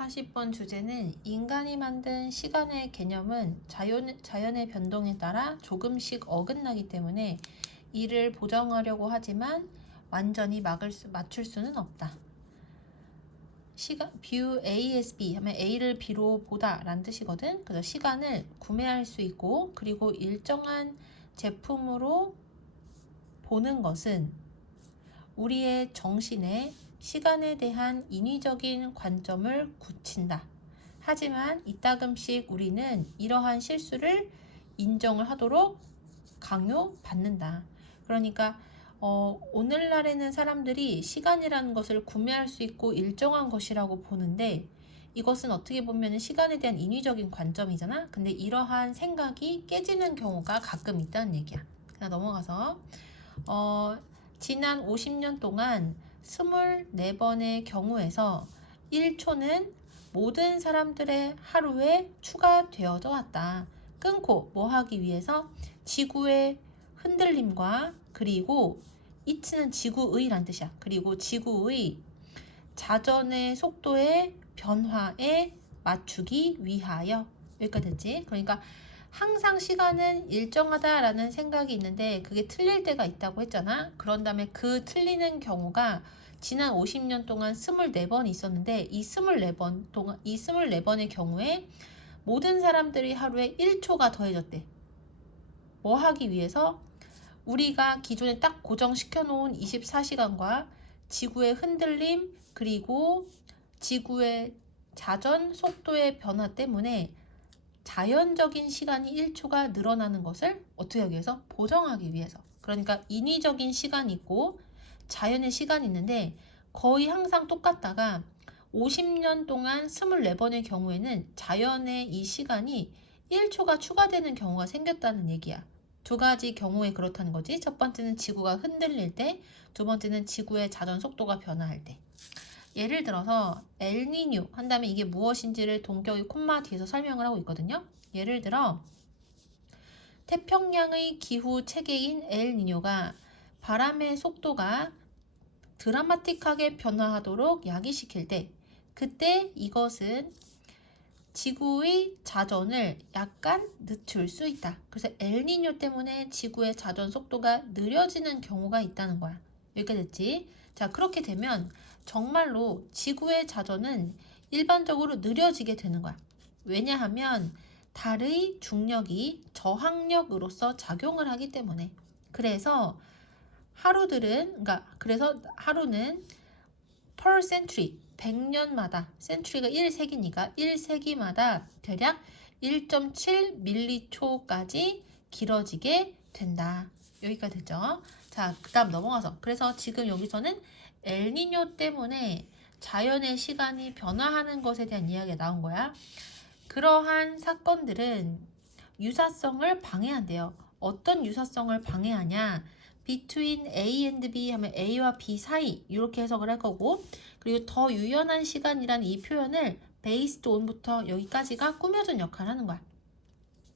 40번 주제는 인간이 만든 시간의 개념은 자연의 변동에 따라 조금씩 어긋나기 때문에 이를 보정하려고 하지만 완전히 맞출 수는 없다. view A as B 하면 A를 B로 보다 라는 뜻이거든. 그래서 시간을 구매할 수 있고 그리고 일정한 제품으로 보는 것은 우리의 정신에 시간에 대한 인위적인 관점을 굳힌다. 하지만 이따금씩 우리는 이러한 실수를 인정을 하도록 강요받는다. 그러니까 오늘날에는 사람들이 시간이라는 것을 구매할 수 있고 일정한 것이라고 보는데 이것은 어떻게 보면 시간에 대한 인위적인 관점이잖아. 근데 이러한 생각이 깨지는 경우가 가끔 있다는 얘기야. 그냥 넘어가서 지난 50년 동안 24번의 경우에서 1초는 모든 사람들의 하루에 추가되어져 왔다. 끊고 뭐 하기 위해서? 지구의 흔들림과 그리고 it는 지구의 란 뜻이야. 그리고 지구의 자전의 속도의 변화에 맞추기 위하여. 여기까지 됐지? 그러니까 항상 시간은 일정하다라는 생각이 있는데 그게 틀릴 때가 있다고 했잖아. 그런 다음에 그 틀리는 경우가 지난 50년 동안 24번 있었는데 이 24번의 경우에 모든 사람들이 하루에 1초가 더해졌대. 뭐 하기 위해서? 우리가 기존에 딱 고정시켜 놓은 24시간과 지구의 흔들림 그리고 지구의 자전 속도의 변화 때문에 자연적인 시간이 1초가 늘어나는 것을 어떻게 하기 위해서? 보정하기 위해서. 그러니까 인위적인 시간이 있고 자연의 시간이 있는데 거의 항상 똑같다가 50년 동안 24번의 경우에는 자연의 이 시간이 1초가 추가되는 경우가 생겼다는 얘기야. 두 가지 경우에 그렇다는 거지. 첫 번째는 지구가 흔들릴 때, 두 번째는 지구의 자전 속도가 변화할 때. 예를 들어서 엘니뇨 한다면 이게 무엇인지를 동격의 콤마 뒤에서 설명을 하고 있거든요. 예를 들어 태평양의 기후 체계인 엘니뇨가 바람의 속도가 드라마틱하게 변화하도록 야기시킬 때 그때 이것은 지구의 자전을 약간 늦출 수 있다. 그래서 엘니뇨 때문에 지구의 자전 속도가 느려지는 경우가 있다는 거야. 여기까지 됐지? 자, 그렇게 되면 정말로 지구의 자전은 일반적으로 느려지게 되는 거야. 왜냐하면 달의 중력이 저항력으로서 작용을 하기 때문에. 그래서 그래서 하루는 per century 100년마다 century가 1세기니까 1세기마다 대략 1.7밀리초까지 길어지게 된다. 여기까지 됐죠? 자, 그 다음 넘어가서 그래서 지금 여기서는 엘니뇨 때문에 자연의 시간이 변화하는 것에 대한 이야기가 나온 거야. 그러한 사건들은 유사성을 방해한대요. 어떤 유사성을 방해하냐? between A and B 하면 A와 B 사이 이렇게 해석을 할 거고 그리고 더 유연한 시간이라는 이 표현을 based on부터 여기까지가 꾸며준 역할을 하는 거야.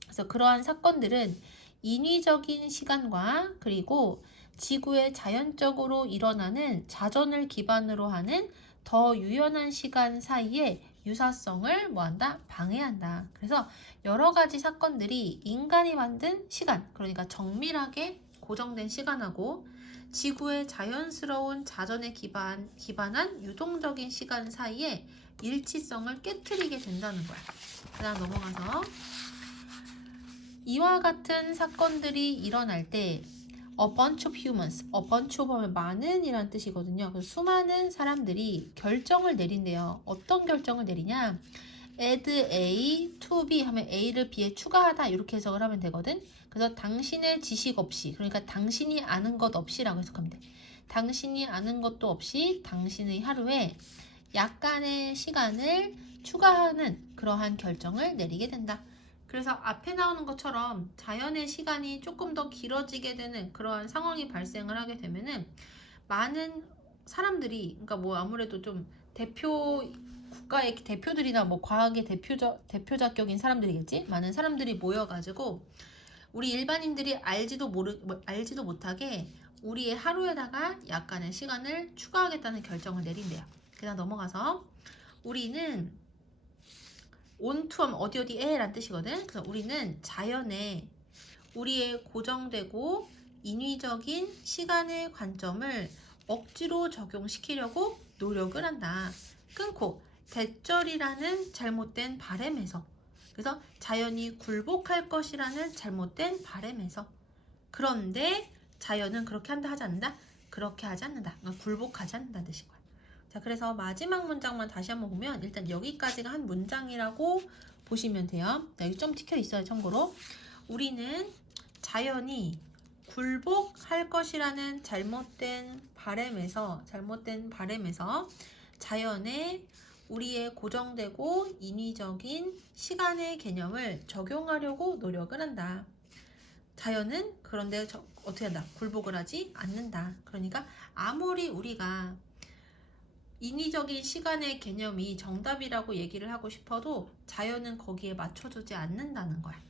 그래서 그러한 사건들은 인위적인 시간과 그리고 지구에 자연적으로 일어나는 자전을 기반으로 하는 더 유연한 시간 사이에 유사성을 뭐한다? 방해한다. 그래서 여러 가지 사건들이 인간이 만든 시간, 그러니까 정밀하게 고정된 시간하고 지구의 자연스러운 자전에 기반한 유동적인 시간 사이에 일치성을 깨트리게 된다는 거야. 그 다음 넘어가서 이와 같은 사건들이 일어날 때 a bunch of humans, a bunch of 하면 많은 이란 뜻이거든요. 그래서 수많은 사람들이 결정을 내린대요. 어떤 결정을 내리냐? add A to B 하면 A를 B에 추가하다 이렇게 해석을 하면 되거든. 그래서 당신의 지식 없이, 그러니까 당신이 아는 것 없이라고 해석하면 돼. 당신이 아는 것도 없이 당신의 하루에 약간의 시간을 추가하는 그러한 결정을 내리게 된다. 그래서 앞에 나오는 것처럼 자연의 시간이 조금 더 길어지게 되는 그러한 상황이 발생을 하게 되면은 많은 사람들이, 그러니까 뭐 아무래도 좀 국가의 대표들이나 뭐 과학의 대표자격인 사람들이겠지? 많은 사람들이 모여가지고 우리 일반인들이 알지도 못하게 우리의 하루에다가 약간의 시간을 추가하겠다는 결정을 내린대요. 그다음 넘어가서 우리는 onto 하면 어디 어디에 라는 뜻이거든. 그래서 우리는 자연에 우리의 고정되고 인위적인 시간의 관점을 억지로 적용시키려고 노력을 한다. 끊고 대절이라는 잘못된 바램에서, 그래서 자연이 굴복할 것이라는 잘못된 바램에서. 그런데 자연은 그렇게 한다 하지 않는다? 그렇게 하지 않는다. 그러니까 굴복하지 않는다는 뜻인 거야. 자, 그래서 마지막 문장만 다시 한번 보면 일단 여기까지가 한 문장이라고 보시면 돼요. 여기 좀 튀겨 있어요, 참고로. 우리는 자연이 굴복할 것이라는 잘못된 바램에서 자연에 우리의 고정되고 인위적인 시간의 개념을 적용하려고 노력을 한다. 자연은 그런데 어떻게 한다? 굴복을 하지 않는다. 그러니까 아무리 우리가 인위적인 시간의 개념이 정답이라고 얘기를 하고 싶어도 자연은 거기에 맞춰주지 않는다는 거야.